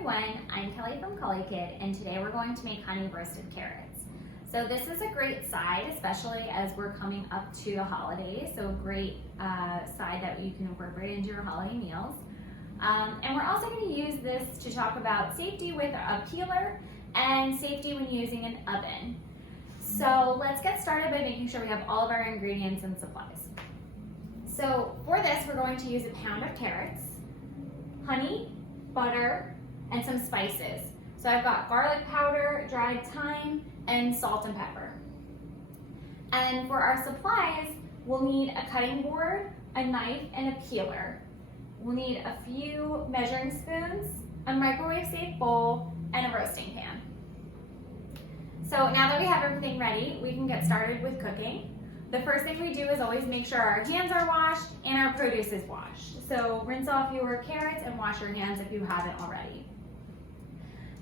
everyone, I'm Kelly from Cully Kid, and today we're going to make honey roasted carrots. So this is a great side, especially as we're coming up to the holidays, so a great side that you can incorporate into your holiday meals. And we're also going to use this to talk about safety with a peeler and safety when using an oven. So let's get started by making sure we have all of our ingredients and supplies. So for this, we're going to use a pound of carrots, honey, butter, and some spices. So I've got garlic powder, dried thyme, and salt and pepper. And for our supplies, we'll need a cutting board, a knife, and a peeler. We'll need a few measuring spoons, a microwave-safe bowl, and a roasting pan. So now that we have everything ready, we can get started with cooking. The first thing we do is always make sure our hands are washed and our produce is washed. So rinse off your carrots and wash your hands if you haven't already.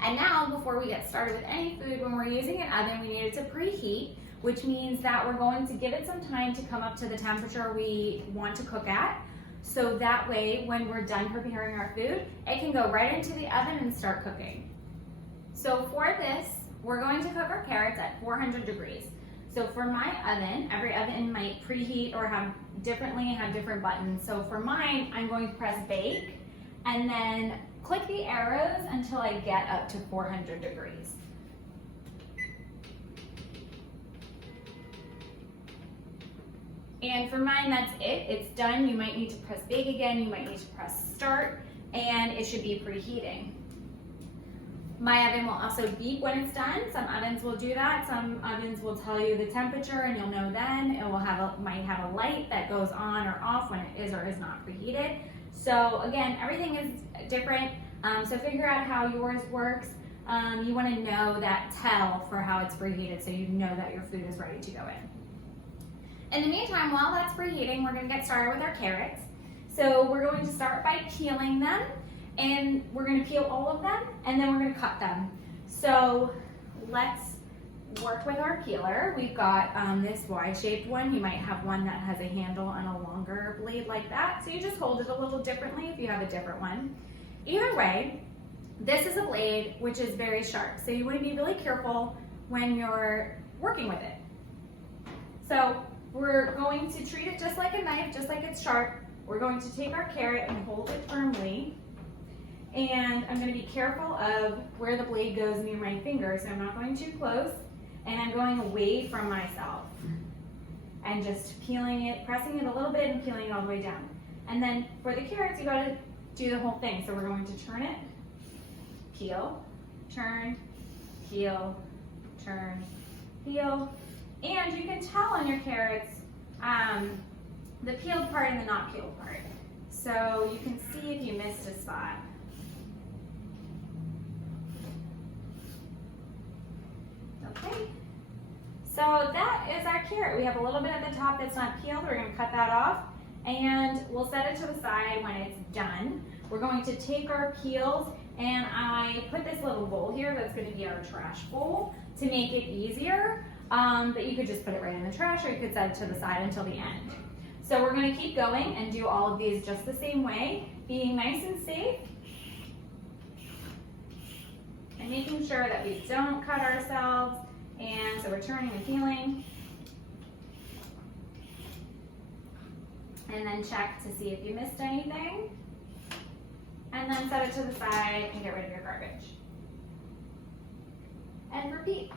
And now, before we get started with any food, when we're using an oven, we need it to preheat, which means that we're going to give it some time to come up to the temperature we want to cook at. So that way, when we're done preparing our food, it can go right into the oven and start cooking. So for this, we're going to cook our carrots at 400 degrees. So for my oven, every oven might preheat or have different buttons. So for mine, I'm going to press bake and then click the arrows until I get up to 400 degrees. And for mine, that's it. It's done. You might need to press bake again. You might need to press start, and it should be preheating. My oven will also beep when it's done. Some ovens will do that. Some ovens will tell you the temperature and you'll know then. It will might have a light that goes on or off when it is or is not preheated. So again, everything is different. So figure out how yours works. You want to know that tell for how it's preheated so you know that your food is ready to go in. In the meantime, while that's preheating, we're going to get started with our carrots. So we're going to start by peeling them. And we're going to peel all of them, and then we're going to cut them. So let's work with our peeler. We've got this wide-shaped one. You might have one that has a handle and a longer blade like that. So you just hold it a little differently if you have a different one. Either way, this is a blade which is very sharp. So you want to be really careful when you're working with it. So we're going to treat it just like a knife, just like it's sharp. We're going to take our carrot and hold it firmly. And I'm going to be careful of where the blade goes near my finger, so I'm not going too close, and I'm going away from myself and just peeling it, pressing it a little bit and peeling it all the way down. And then for the carrots, you got to do the whole thing. So we're going to turn it, peel, turn, peel, turn, peel. And you can tell on your carrots the peeled part and the not peeled part. So you can see if you missed a spot. Okay, so that is our carrot. We have a little bit at the top that's not peeled. We're going to cut that off, and we'll set it to the side when it's done. We're going to take our peels, and I put this little bowl here that's going to be our trash bowl to make it easier, but you could just put it right in the trash, or you could set it to the side until the end. So we're going to keep going and do all of these just the same way, being nice and safe, and making sure that we don't cut ourselves. And so we're turning and peeling. And then check to see if you missed anything. And then set it to the side and get rid of your garbage. And repeat.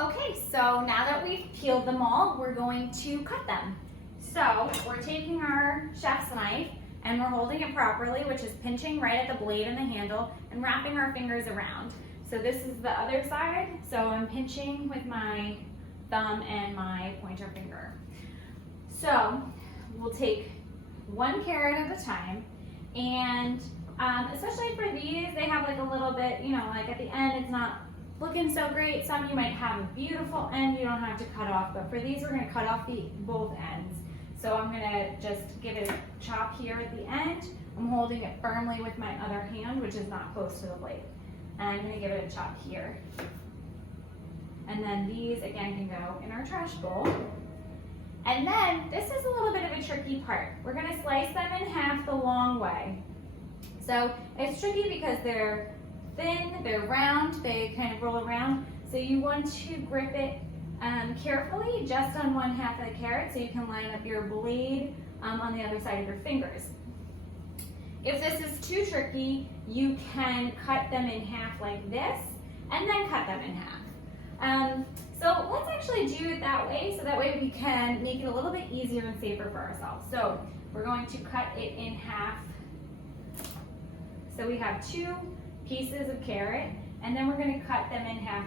Okay, so now that we've peeled them all, we're going to cut them. So we're taking our chef's knife and we're holding it properly, which is pinching right at the blade and the handle and wrapping our fingers around. So this is the other side. So I'm pinching with my thumb and my pointer finger. So we'll take one carrot at a time, and especially for these, they have like a little bit, you know, like at the end it's not looking so great. Some you might have a beautiful end you don't have to cut off, but for these we're gonna cut off both ends. So I'm gonna just give it a chop here at the end. I'm holding it firmly with my other hand, which is not close to the blade. And I'm gonna give it a chop here. And then these again can go in our trash bowl. And then this is a little bit of a tricky part. We're gonna slice them in half the long way. So it's tricky because they're thin, they're round, they kind of roll around. So you want to grip it carefully just on one half of the carrot so you can line up your blade on the other side of your fingers. If this is too tricky, you can cut them in half like this and then cut them in half. So let's actually do it that way so that way we can make it a little bit easier and safer for ourselves. So we're going to cut it in half. So we have 2 pieces of carrot, and then we're going to cut them in half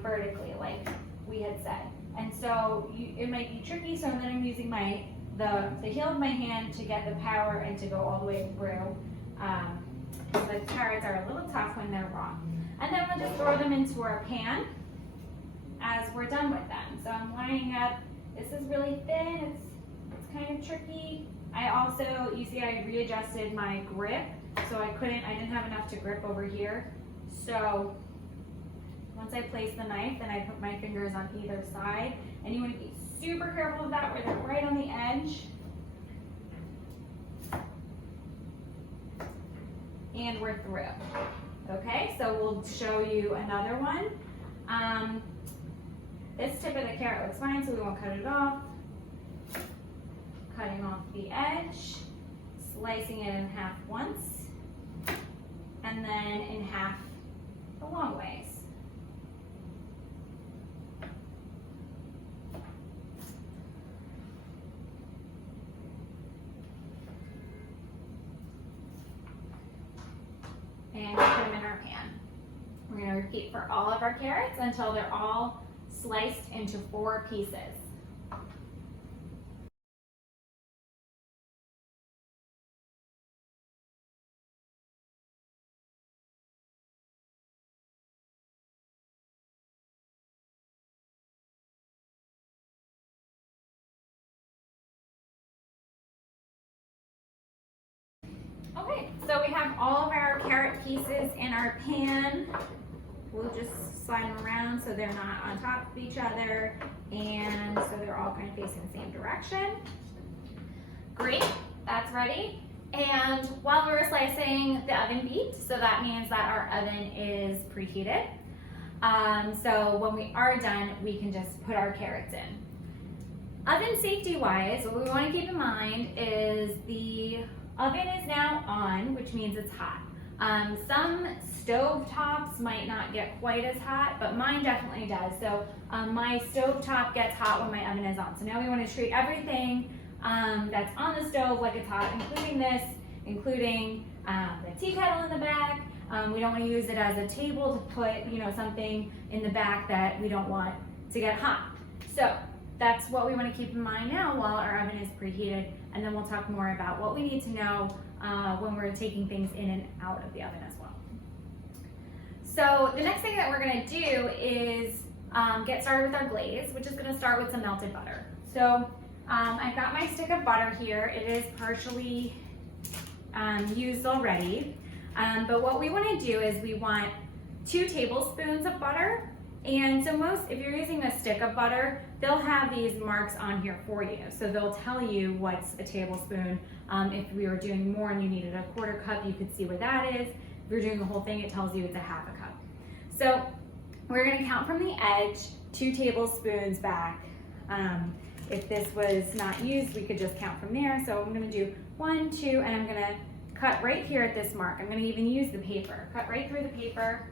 vertically like we had said. And so it might be tricky, so then I'm using the heel of my hand to get the power and to go all the way through. The carrots are a little tough when they're raw. And then we'll just throw them into our pan as we're done with them. So I'm lining up. This is really thin. It's kind of tricky. I also, you see I readjusted my grip, so I didn't have enough to grip over here. So once I place the knife, then I put my fingers on either side. And you want to be super careful of that where they're right on the edge. And we're through. Okay, so we'll show you another one. This tip of the carrot looks fine, so we won't cut it off. Cutting off the edge, slicing it in half once, and then in half the long ways. And put them in our pan. We're going to repeat for all of our carrots until they're all sliced into 4 pieces. Okay, so we have all of our carrot pieces in our pan. We'll just slide them around so they're not on top of each other and so they're all kind of facing the same direction. Great, that's ready. And while we're slicing, the oven beeped, so that means that our oven is preheated. So when we are done, we can just put our carrots in. Oven safety wise, what we want to keep in mind is the oven is now on, which means it's hot. Some stove tops might not get quite as hot, but mine definitely does. So my stove top gets hot when my oven is on. So now we want to treat everything that's on the stove like it's hot, including this, including the tea kettle in the back. We don't want to use it as a table to put, something in the back that we don't want to get hot. So that's what we want to keep in mind now while our oven is preheated, and then we'll talk more about what we need to know when we're taking things in and out of the oven as well. So the next thing that we're going to do is get started with our glaze, which is going to start with some melted butter. So I've got my stick of butter here. It is partially used already, but what we want to do is we want 2 tablespoons of butter. And so if you're using a stick of butter, they'll have these marks on here for you. So they'll tell you what's a tablespoon. If we were doing more and you needed a 1/4 cup, you could see where that is. If you're doing the whole thing, it tells you it's a 1/2 cup. So we're gonna count from the edge, 2 tablespoons back. If this was not used, we could just count from there. So I'm gonna do 1, 2, and I'm gonna cut right here at this mark. I'm gonna even use the paper. Cut right through the paper.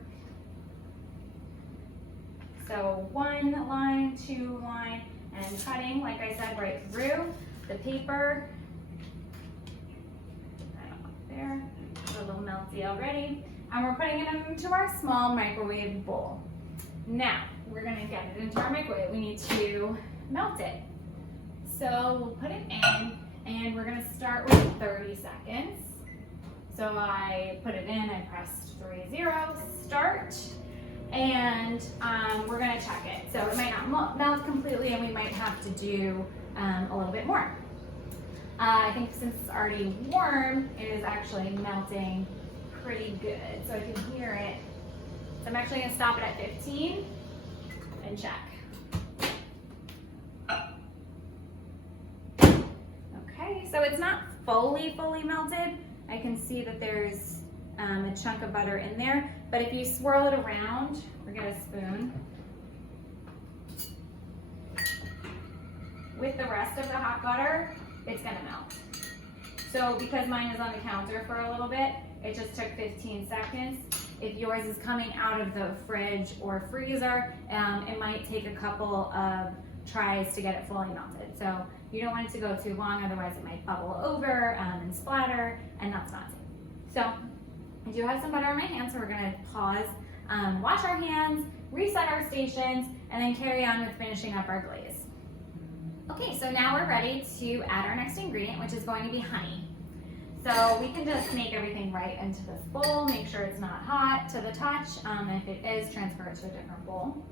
So 1 line, 2 line, and cutting, like I said, right through the paper. Put that up there. It's a little melty already. And we're putting it into our small microwave bowl. Now, we're gonna get it into our microwave. We need to melt it. So we'll put it in, and we're gonna start with 30 seconds. So I put it in, I pressed 3, 0, start. and we're gonna check it. So it might not melt completely, and we might have to do a little bit more. I think since it's already warm, it is actually melting pretty good. So I can hear it. So I'm actually gonna stop it at 15 and check. Okay, so it's not fully melted. I can see that there's a chunk of butter in there, but if you swirl it around or get a spoon, with the rest of the hot butter, it's gonna melt. So because mine is on the counter for a little bit, it just took 15 seconds. If yours is coming out of the fridge or freezer, it might take a couple of tries to get it fully melted. So you don't want it to go too long, otherwise it might bubble over and splatter, and that's not safe. So I do have some butter on my hands, so we're gonna pause, wash our hands, reset our stations, and then carry on with finishing up our glaze. Okay, so now we're ready to add our next ingredient, which is going to be honey. So we can just make everything right into this bowl, make sure it's not hot to the touch, and if it is, transfer it to a different bowl.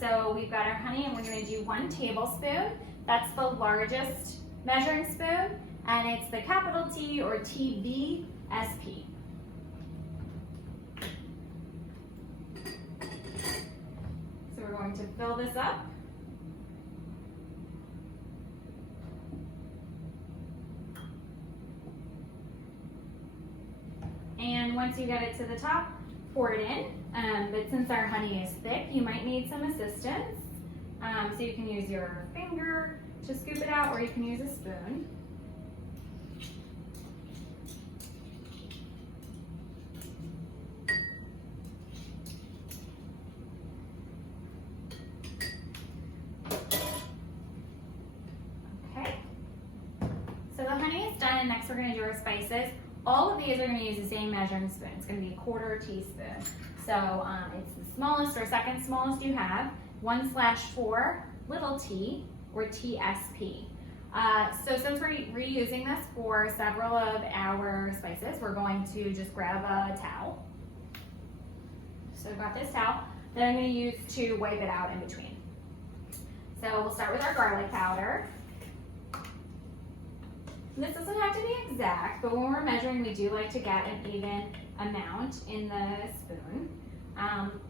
So we've got our honey, and we're gonna do 1 tablespoon. That's the largest measuring spoon, and it's the capital T or TBSP. So we're going to fill this up. And once you get it to the top, pour it in. But since our honey is thick, you might need some assistance. So you can use your finger to scoop it out, or you can use a spoon. Okay. So the honey is done, and next we're going to do our spices. All of these are going to use the same measuring spoon. It's going to be a 1/4 teaspoon. So it's the smallest or second smallest you have. 1/4 little t or TSP. So since we're reusing this for several of our spices, we're going to just grab a towel. So I've got this towel that I'm going to use to wipe it out in between. So we'll start with our garlic powder. This doesn't have to be exact, but when we're measuring, we do like to get an even amount in the spoon.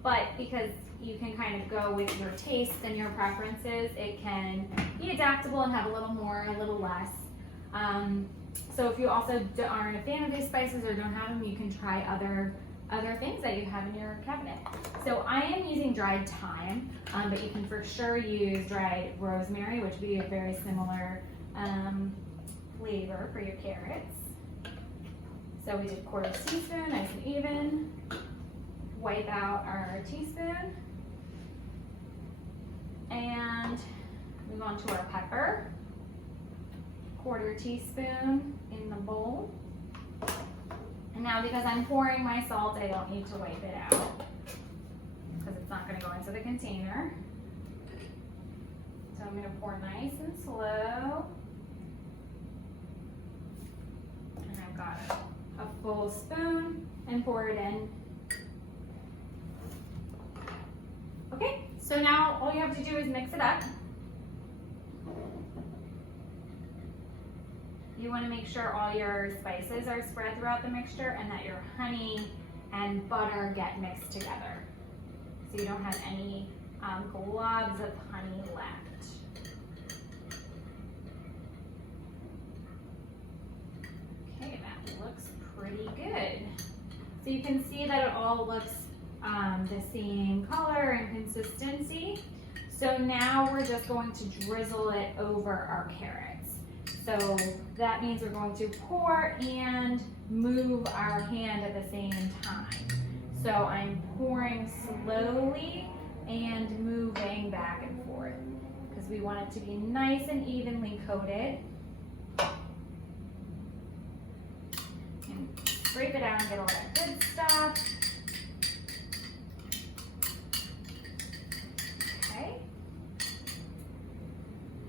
But because you can kind of go with your tastes and your preferences, it can be adaptable and have a little more, a little less. So if you also aren't a fan of these spices or don't have them, you can try other things that you have in your cabinet. So I am using dried thyme, but you can for sure use dried rosemary, which would be a very similar flavor for your carrots. So we did 1/4 teaspoon, nice and even. Wipe out our teaspoon. And move on to our pepper. 1/4 teaspoon in the bowl. And now because I'm pouring my salt, I don't need to wipe it out because it's not going to go into the container. So I'm going to pour nice and slow. And I've got a full spoon and pour it in. Okay, so now all you have to do is mix it up. You want to make sure all your spices are spread throughout the mixture and that your honey and butter get mixed together. So you don't have any globs of honey left. Okay, that looks pretty good. So you can see that it all looks the same color and consistency. So now we're just going to drizzle it over our carrots. So that means we're going to pour and move our hand at the same time. So I'm pouring slowly and moving back and forth because we want it to be nice and evenly coated. And scrape it out and get all that good stuff. Okay.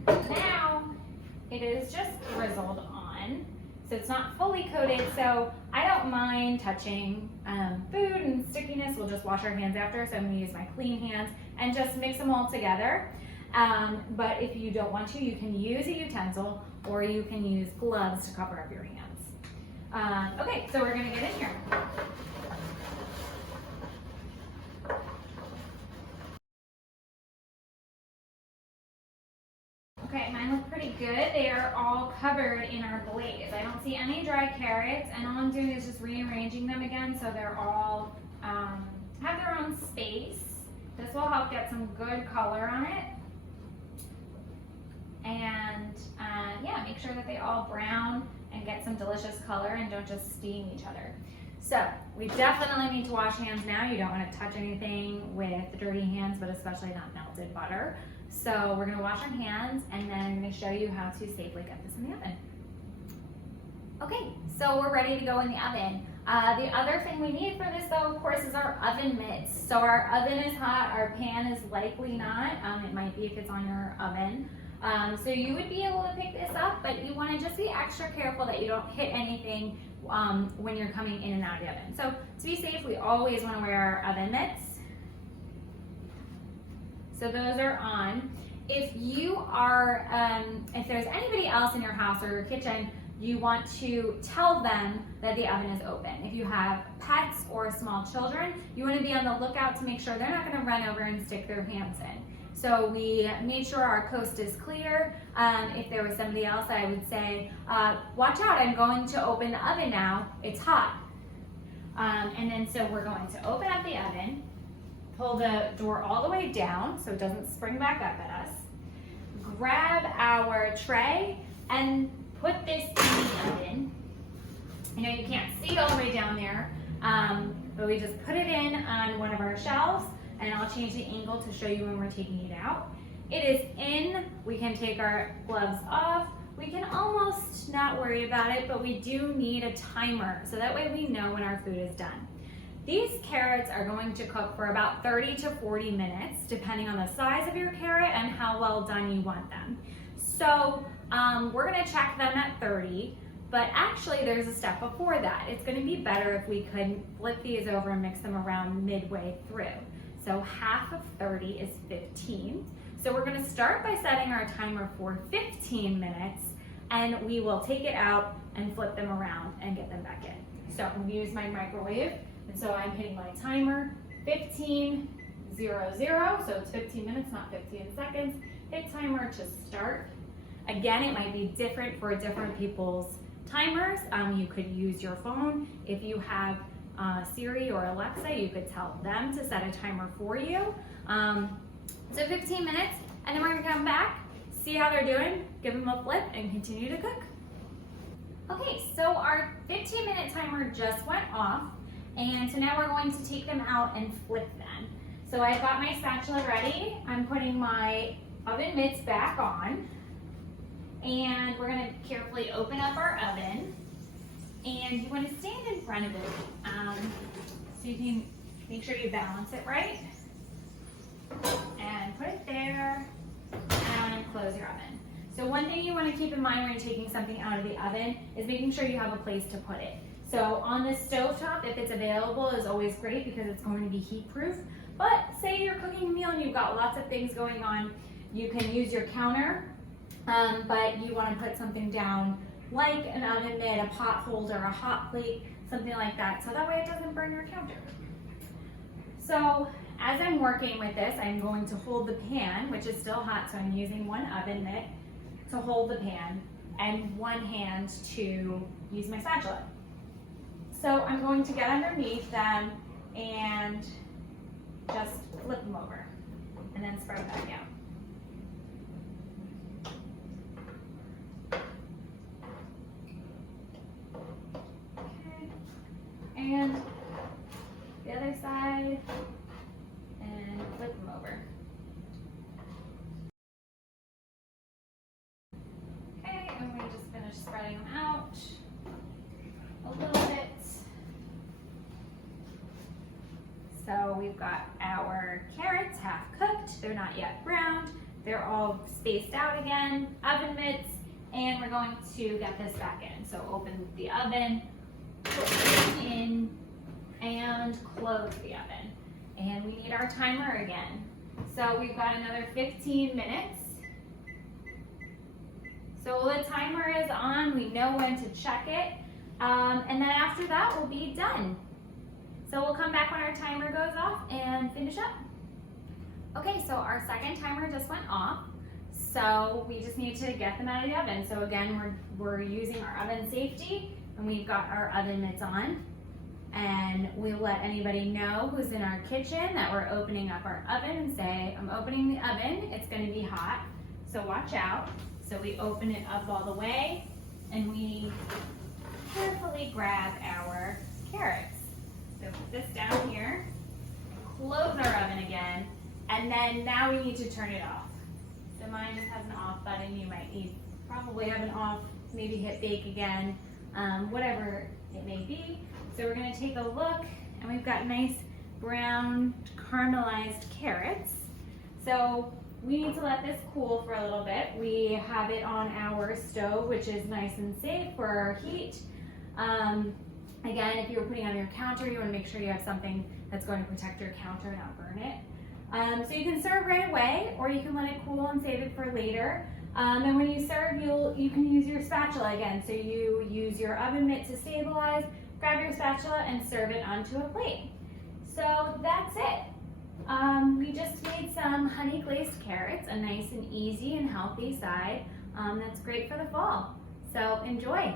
Now it is just drizzled on, so it's not fully coated, so I don't mind touching food and stickiness, we'll just wash our hands after. So I'm gonna use my clean hands and just mix them all together. But if you don't want to, you can use a utensil or you can use gloves to cover up your hands. Okay, so we're gonna get in here. Okay, mine look pretty good. They are all covered in our glaze. I don't see any dry carrots, and all I'm doing is just rearranging them again so they're all have their own space. This will help get some good color on it. And yeah, make sure that they all brown and get some delicious color and don't just steam each other. So we definitely need to wash hands now. You don't want to touch anything with dirty hands, but especially not melted butter. So we're gonna wash our hands and then I'm gonna show you how to safely get this in the oven. Okay, so we're ready to go in the oven. The other thing we need for this though, of course, is our oven mitts. So our oven is hot, our pan is likely not. It might be if it's on your oven. So you would be able to pick this up, but you wanna just be extra careful that you don't hit anything when you're coming in and out of the oven. So to be safe, we always wanna wear our oven mitts. So those are on. If you are, if there's anybody else in your house or your kitchen, you want to tell them that the oven is open. If you have pets or small children, you want to be on the lookout to make sure they're not going to run over and stick their hands in. So we made sure our coast is clear. If there was somebody else, I would say, watch out, I'm going to open the oven now, it's hot. And then so we're going to open up the oven, pull the door all the way down so it doesn't spring back up at us. Grab our tray and put this in the oven. I know you can't see it all the way down there, but we just put it in on one of our shelves, and I'll change the angle to show you when we're taking it out. It is in. We can take our gloves off. We can almost not worry about it, but we do need a timer, so that way we know when our food is done. These carrots are going to cook for about 30 to 40 minutes, depending on the size of your carrot and how well done you want them. So we're gonna check them at 30, but actually there's a step before that. It's gonna be better if we could flip these over and mix them around midway through. So half of 30 is 15. So we're gonna start by setting our timer for 15 minutes, and we will take it out and flip them around and get them back in. So I'm gonna use my microwave. And so I'm hitting my timer, 15:00, so it's 15 minutes, not 15 seconds. Hit timer to start. Again, it might be different for different people's timers. You could use your phone. If you have Siri or Alexa, you could tell them to set a timer for you. So 15 minutes, and then we're gonna come back, see how they're doing, give them a flip, and continue to cook. Okay, so our 15-minute timer just went off. And so now we're going to take them out and flip them. So I've got my spatula ready. I'm putting my oven mitts back on. And we're gonna carefully open up our oven. And you wanna stand in front of it. So you can make sure you balance it right. And put it there, and close your oven. So one thing you wanna keep in mind when you're taking something out of the oven is making sure you have a place to put it. So on the stovetop, if it's available, is always great because it's going to be heat proof. But say you're cooking a meal and you've got lots of things going on, you can use your counter, but you want to put something down like an oven mitt, a pot holder, a hot plate, something like that, so that way it doesn't burn your counter. So as I'm working with this, I'm going to hold the pan, which is still hot, so I'm using one oven mitt to hold the pan and one hand to use my spatula. So I'm going to get underneath them and just flip them over and then spread them back out. Okay. And the other side, and flip them over. Okay, and we just finished spreading them out a little bit. So we've got our carrots half cooked, they're not yet browned, they're all spaced out again, oven mitts, and we're going to get this back in. So open the oven, put it in, and close the oven. And we need our timer again. So we've got another 15 minutes. So the timer is on, we know when to check it. And then after that, we'll be done. So we'll come back when our timer goes off and finish up. Okay, so our second timer just went off. So we just need to get them out of the oven. So again, we're using our oven safety, and we've got our oven mitts on. And we'll let anybody know who's in our kitchen that we're opening up our oven and say, I'm opening the oven, it's gonna be hot, so watch out. So we open it up all the way, and we carefully grab our carrots. So put this down here, close our oven again, and then now we need to turn it off. So mine just has an off button. You might probably have an off, maybe hit bake again, whatever it may be. So we're gonna take a look, and we've got nice brown caramelized carrots. So we need to let this cool for a little bit. We have it on our stove, which is nice and safe for our heat. Again, if you were putting it on your counter, you wanna make sure you have something that's going to protect your counter and not burn it. So you can serve right away, or you can let it cool and save it for later. And when you serve, you can use your spatula again. So you use your oven mitt to stabilize, grab your spatula and serve it onto a plate. So that's it. We just made some honey glazed carrots, a nice and easy and healthy side that's great for the fall. So enjoy.